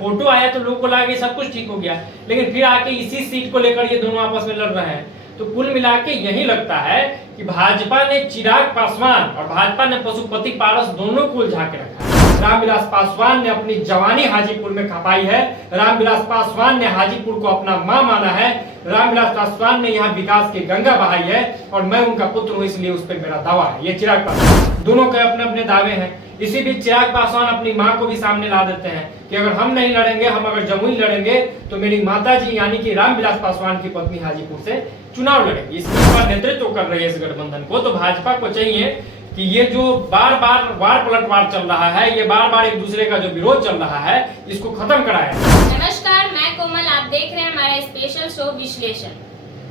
Photo आया तो लोगों को लगा कि सब कुछ ठीक हो गया, लेकिन फिर आके इसी सीट को लेकर ये दोनों आपस में लड़ रहे हैं। तो कुल मिला के यही लगता है कि भाजपा ने चिराग पासवान और भाजपा ने पशुपति पारस दोनों को उलझा के रखा है। रामविलास पासवान ने अपनी जवानी हाजीपुर में खपाई है। रामविलास पासवान ने हाजीपुर को अपना मां माना है। रामविलास पासवान ने यहाँ विकास की गंगा बहाई है और मैं उनका पुत्र हूँ, इसलिए उस पर मेरा दावा है। ये चिराग पासवान, दोनों के अपने अपने दावे हैं। इसी बीच चिराग पासवान अपनी मां को भी सामने ला देते हैं कि अगर हम नहीं लड़ेंगे, हम अगर जमुई लड़ेंगे तो मेरी माता जी यानी कि रामविलास पासवान की पत्नी हाजीपुर से चुनाव लड़ेंगी। इसका नेतृत्व कर रही है इस गठबंधन को। तो भाजपा को चाहिए कि ये जो बार बार वार पलटवार चल रहा है, ये बार बार एक दूसरे का जो विरोध चल रहा है, इसको खत्म कराया। नमस्कार, मैं कोमल, आप देख रहे हैं हमारा स्पेशल शो विश्लेषण।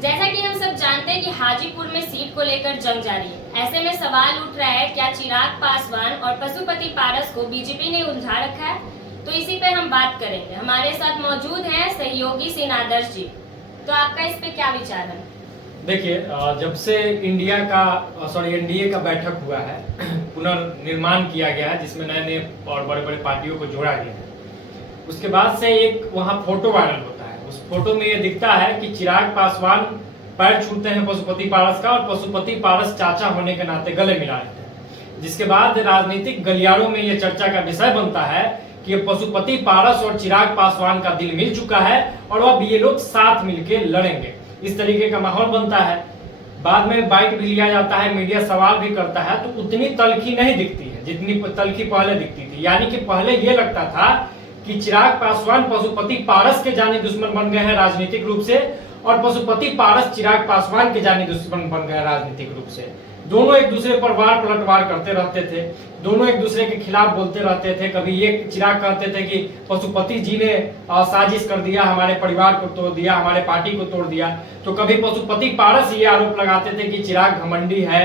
जैसा कि हम सब जानते हैं कि हाजीपुर में सीट को लेकर जंग जारी है। ऐसे में सवाल उठ रहा है, क्या चिराग पासवान और पशुपति पारस को बीजेपी ने उलझा रखा है? तो इसी पे हम बात करेंगे। हमारे साथ मौजूद हैं सहयोगी सिंह आदर्श जी। तो आपका इस पे क्या विचार है? देखिए, जब से एनडीए का बैठक हुआ है, पुनर्निर्माण किया गया है जिसमें नए नए और बड़े बड़े पार्टियों को जोड़ा गया है, उसके बाद से एक वहाँ फोटो वायरल होता है। उस फोटो में ये दिखता है कि चिराग पासवान पैर छूते हैं पशुपति पारस का और पशुपति पारस चाचा होने के नाते गले मिला लेते हैं। जिसके बाद राजनीतिक गलियारों में ये चर्चा का विषय बनता है कि पशुपति पारस और चिराग पासवान का दिल मिल चुका है और अब ये लोग साथ मिलकर लड़ेंगे। इस तरीके का माहौल बनता है। बाद में बाइट भी लिया जाता है, मीडिया सवाल भी करता है, तो उतनी तल्खी नहीं दिखती है जितनी तल्खी पहले दिखती थी। यानी कि पहले ये लगता था कि चिराग पासवान पशुपति पारस के जाने दुश्मन बन गए हैं राजनीतिक रूप से और पशुपति पारस चिराग पासवान के जाने दुश्मन बन गए राजनीतिक रूप से। दोनों एक दूसरे पर वार पलटवार करते रहते थे, दोनों एक दूसरे के खिलाफ बोलते रहते थे। कभी ये चिराग कहते थे कि पशुपति जी ने साजिश कर दिया, हमारे परिवार को तोड़ दिया, हमारे पार्टी को तोड़ दिया। तो कभी पशुपति पारस ये आरोप लगाते थे कि चिराग घमंडी है,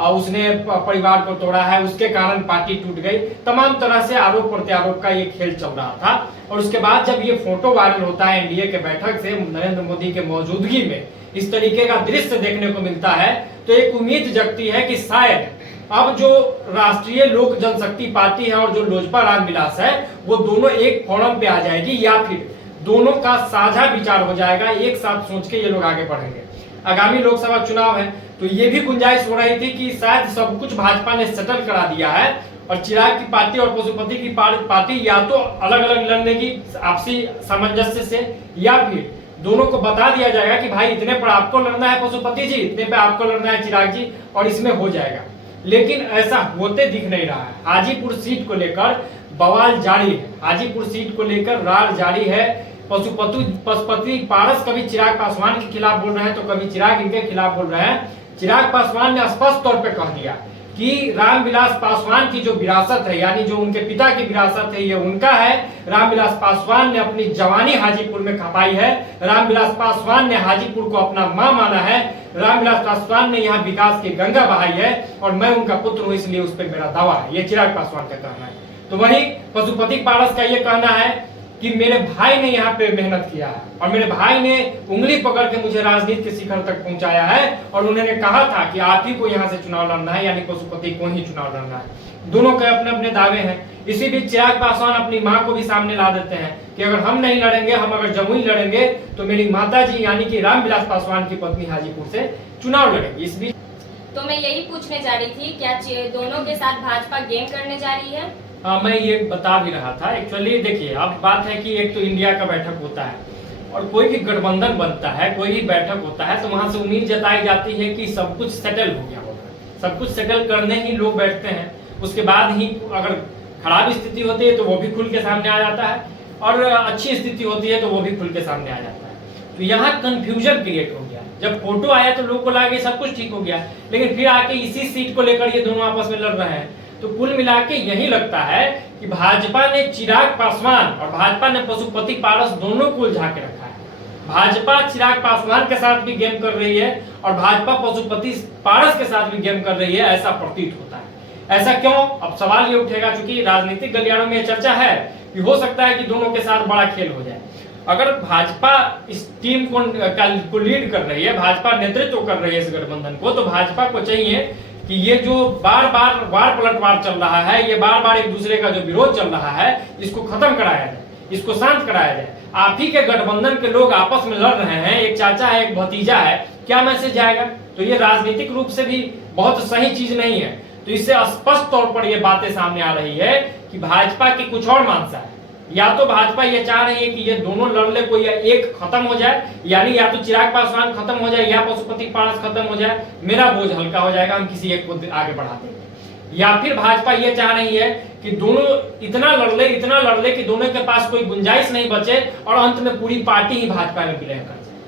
उसने परिवार को तोड़ा है, उसके कारण पार्टी टूट गई। तमाम तरह से आरोप प्रत्यारोप का ये खेल चल रहा था। और उसके बाद जब ये फोटो वायरल होता है एनडीए के बैठक से नरेंद्र मोदी के मौजूदगी में, इस तरीके का दृश्य देखने को मिलता है, तो एक उम्मीद जगती है कि शायद अब जो राष्ट्रीय लोक जनशक्ति पार्टी है और जो लोजपा रामविलास है, वो दोनों एक फोरम पे आ जाएगी या फिर दोनों का साझा विचार हो जाएगा। एक साथ सोच के ये लोग आगे बढ़ेंगे। आगामी लोकसभा चुनाव है, तो ये भी गुंजाइश हो रही थी कि शायद सब कुछ भाजपा ने सेटल करा दिया है और चिराग की पार्टी और पशुपति की पार्टी या तो अलग अलग लड़ने की आपसी सामंजस्य से, या फिर दोनों को बता दिया जाएगा कि भाई इतने पर आपको लड़ना है पशुपति जी, इतने पे आपको लड़ना है चिराग जी, और इसमें हो जाएगा। लेकिन ऐसा होते दिख नहीं रहा है। हाजीपुर सीट को लेकर बवाल जारी है, हाजीपुर सीट को लेकर रार जारी है। पशुपति पारस कभी चिराग पासवान के खिलाफ बोल रहे हैं तो कभी चिराग इनके खिलाफ बोल रहे हैं। चिराग पासवान ने स्पष्ट तौर पे कह दिया कि रामविलास पासवान की जो विरासत है, यानी जो उनके पिता की विरासत है, ये उनका है। रामविलास पासवान ने अपनी जवानी हाजीपुर में खपाई है। रामविलास पासवान ने हाजीपुर को अपना मां माना है। रामविलास पासवान ने यहाँ विकास की गंगा बहाई है और मैं उनका पुत्र हूँ, इसलिए उस पर मेरा दावा है। ये चिराग पासवान का कहना है। तो वहीं पशुपति पारस का ये कहना है कि मेरे भाई ने यहाँ पे मेहनत किया है और मेरे भाई ने उंगली पकड़ के मुझे राजनीति के शिखर तक पहुंचाया है और उन्होंने कहा था कि आप ही को यहाँ से चुनाव लड़ना है, यानी पशुपति को ही चुनाव लड़ना है। दोनों के अपने अपने दावे हैं। इसी बीच चिराग पासवान अपनी मां को भी सामने ला देते हैं कि अगर हम नहीं लड़ेंगे, हम अगर जमुई लड़ेंगे तो मेरी माता जी यानी कि रामविलास पासवान की पत्नी हाजीपुर से चुनाव लड़ेंगी। इस बीच तो मैं यही पूछने जा रही थी, क्या दोनों के साथ भाजपा गेम करने जा रही है? हाँ, मैं ये बता भी रहा था। एक्चुअली देखिए, अब बात है कि एक तो इंडिया का बैठक होता है और कोई भी गठबंधन बनता है, कोई भी बैठक होता है, तो वहां से उम्मीद जताई जाती है कि सब कुछ सेटल हो गया होगा। सब कुछ सेटल करने ही लोग बैठते हैं। उसके बाद ही अगर खराब स्थिति होती है तो वो भी खुल के सामने आ जाता है और अच्छी स्थिति होती है तो वो भी खुल के सामने आ जाता है। तो यहाँ कंफ्यूजन क्रिएट हो गया। जब फोटो आया तो लोगों को लगा कि सब कुछ ठीक हो गया, लेकिन फिर आके इसी सीट को लेकर ये दोनों आपस में लड़ रहे हैं। तो कुल मिला के यही लगता है कि भाजपा ने चिराग पासवान और भाजपा ने पशुपति पारस दोनों को उलझा के रखा है। भाजपा चिराग पासवान के साथ भी गेम कर रही है और भाजपा पशुपति पारस के साथ भी गेम कर रही है, ऐसा प्रतीत होता है। ऐसा क्यों? अब सवाल ये उठेगा, चूंकि राजनीतिक गलियारों में चर्चा है कि हो सकता है कि दोनों के साथ बड़ा खेल हो जाए। अगर भाजपा इस टीम को लीड कर रही है, भाजपा नेतृत्व कर रही है इस गठबंधन को, तो भाजपा को चाहिए कि ये जो बार बार वार पलटवार चल रहा है, ये बार बार एक दूसरे का जो विरोध चल रहा है, इसको खत्म कराया जाए। इसको शांत कराया जाए। आप ही के गठबंधन के लोग आपस में लड़ रहे हैं, एक चाचा है एक भतीजा है, क्या मैसेज जाएगा? तो ये राजनीतिक रूप से भी बहुत सही चीज नहीं है। तो इससे स्पष्ट तौर पर ये बातें सामने आ रही है कि भाजपा की कुछ और मानसा है। या तो भाजपा ये चाह रही है कि ये दोनों लड़ ले, कोई एक खत्म हो जाए, यानी या तो चिराग पासवान खत्म हो जाए या पशुपति पारस खत्म हो जाए, मेरा बोझ हल्का हो जाएगा, हम किसी एक को आगे बढ़ा देंगे। या फिर भाजपा ये चाह रही है कि दोनों इतना लड़ ले कि दोनों के पास कोई गुंजाइश नहीं बचे और अंत में पूरी पार्टी ही भाजपा में विलय कर जाए।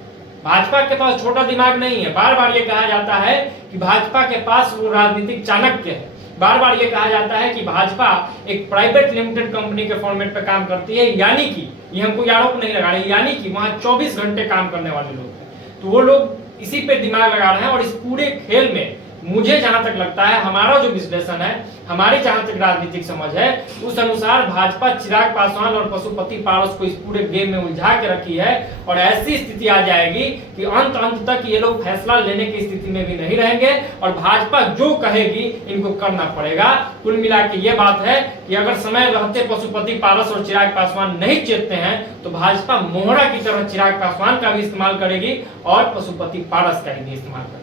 भाजपा के पास छोटा दिमाग नहीं है। बार बार ये कहा जाता है कि भाजपा के पास वो राजनीतिक चाणक्य है। बार बार ये कहा जाता है कि भाजपा एक प्राइवेट लिमिटेड कंपनी के फॉर्मेट पे काम करती है, यानी कि ये हमको आरोप नहीं लगा रहे, यानी कि वहां 24 घंटे काम करने वाले लोग हैं। तो वो लोग इसी पे दिमाग लगा रहे हैं। और इस पूरे खेल में मुझे जहां तक लगता है, हमारा जो विश्लेषण है, हमारी जहां तक राजनीतिक समझ है, उस अनुसार भाजपा चिराग पासवान और पशुपति पारस को इस पूरे गेम में उलझा के रखी है। और ऐसी स्थिति आ जाएगी कि अंत तक ये लोग फैसला लेने की स्थिति में भी नहीं रहेंगे और भाजपा जो कहेगी इनको करना पड़ेगा। कुल मिला के ये बात है कि अगर समय रहते पशुपति पारस और चिराग पासवान नहीं चेतते हैं तो भाजपा मोहरा की तरह चिराग पासवान का भी इस्तेमाल करेगी और पशुपति पारस का भी इस्तेमाल करेगी।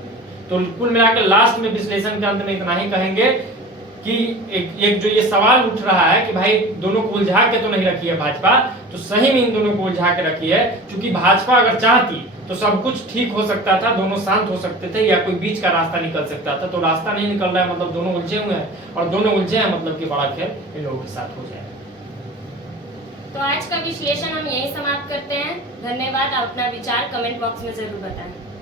तो कुल मिलाकर लास्ट में विश्लेषण के अंत में इतना ही कहेंगे कि एक जो ये सवाल उठ रहा है कि भाई दोनों को उलझा के तो नहीं रखी है भाजपा, तो सही में इन दोनों को उलझा के रखी है। क्योंकि भाजपा अगर चाहती तो सब कुछ ठीक हो सकता था, दोनों शांत हो सकते थे या कोई बीच का रास्ता निकल सकता था। तो रास्ता नहीं निकल रहा है, मतलब दोनों उलझे हुए हैं और दोनों उलझे हैं, मतलब कि बड़ा खेल इन लोगों के साथ हो जाएगा। तो आज का विश्लेषण हम यही समाप्त करते हैं। धन्यवाद। आप अपना विचार कमेंट बॉक्स में जरूर बताएं।